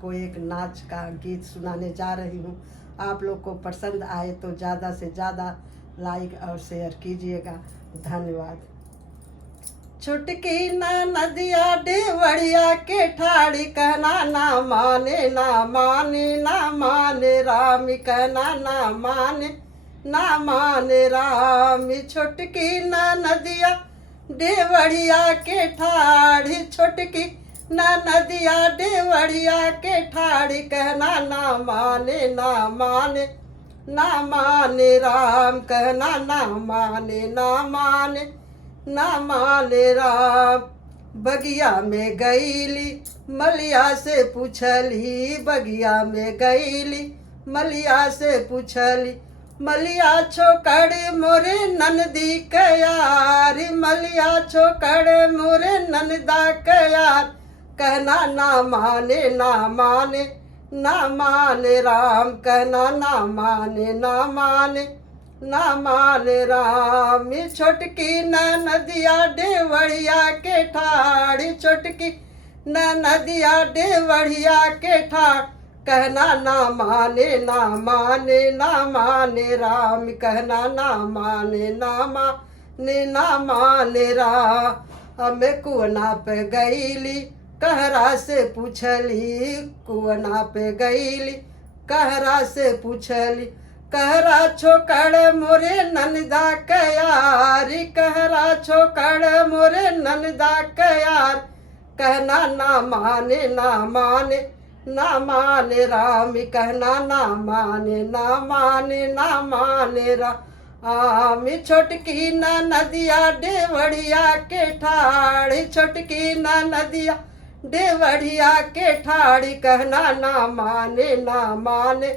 लोग को एक नाच का गीत सुनाने जा रही हूँ। आप लोग को पसंद आए तो ज़्यादा से ज़्यादा लाइक और शेयर कीजिएगा। धन्यवाद। छुटकी ना नदिया देवड़िया के ठाड़ी कहना ना माने ना माने ना माने राम कहना ना माने ना माने राम। छुटकी ना नदिया देवड़िया के ठाड़ी छुटकी ना नदिया देवड़िया के ठाड़ी कहना ना माने ना माने ना माने राम कहना ना माने ना माने ना माने राम। बगिया में गईली मलिया से पूछली बगिया में गईली मलिया से पूछली मलिया छोकड़ मोरे ननदी कयारी मलिया छोकड़ मोरे ननदा कयार कहना ना माने ना माने ना माने राम कहना ना माने ना माने ना माने राम। छोटकी न नदिया देवड़िया के ठाड़ी छोटकी न नदिया देवड़िया के ठाड़ कहना ना माने ना माने ना माने राम कहना ना माने ना माने ना माने राम। हमें कुआं पे गईली कहरा से पूछली कुआं पे गईली कहरा से पूछली कहरा छोकड़ मोरे ननदा कयारी कहरा छोकड़ मोरे ननदा कयार कहना ना माने ना माने ना माने राम कहना ना माने ना माने ना माने राम। छोटकी ना नदिया देवड़िया के ठाड़ी छोटकी ना नदिया देवड़िया के ठाड़ी कहना ना माने ना माने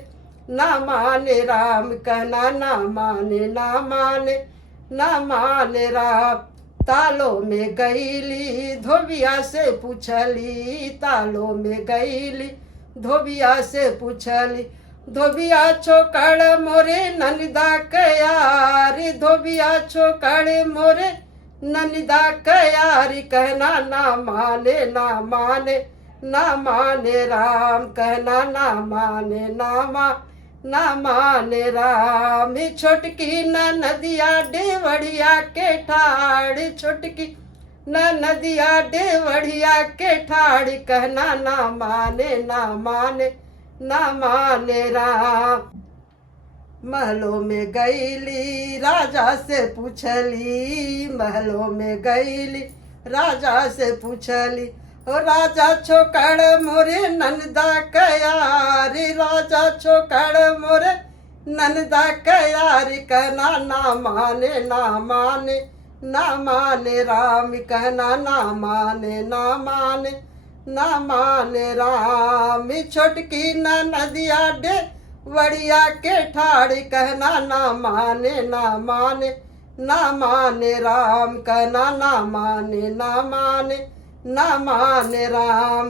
ना माने राम कहना ना माने ना माने ना माने राम। तालों में गईली धोबिया से पूछली तालों में गईली धोबिया से पूछली धोबिया छोकड़ मोरे ननदा कयारी धोबिया छोकड़ मोरे ननदा कयारी कहना ना माने ना माने ना माने राम कहना ना माने ना माने राम। छोटकी न नदिया देवड़िया के ठाड़ी छोटकी न नदिया देवड़िया के ठाड़ी कहना ना माने ना माने ना माने राम। महलों में गईली राजा से पूछली महलों में गईली राजा से पूछली राजा छोकड़ मोरे ननदा कयारी राजा छोकड़ मोरे ननदा कयारी कहना ना माने ना माने ना माने राम कहना ना माने ना माने ना माने राम। छोटकी न नदिया देवड़िया के ठाड़ी कहना ना माने ना माने ना माने राम कहना ना माने ना माने ना माने राम।